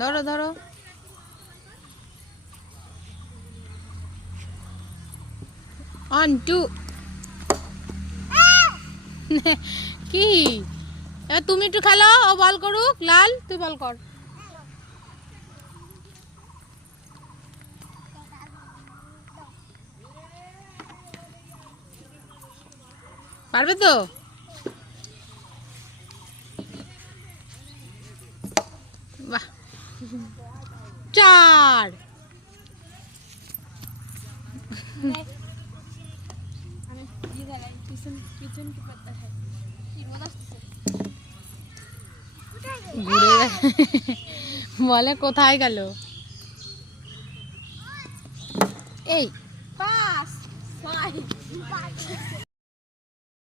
ধরো ধরো। One two. কি তুমি একটু খেলো, ও বল করুক। লাল তুই বল কর। পারবে তো? বাহ, 4। ঘুরে বলে কোথায় গেল? এই 5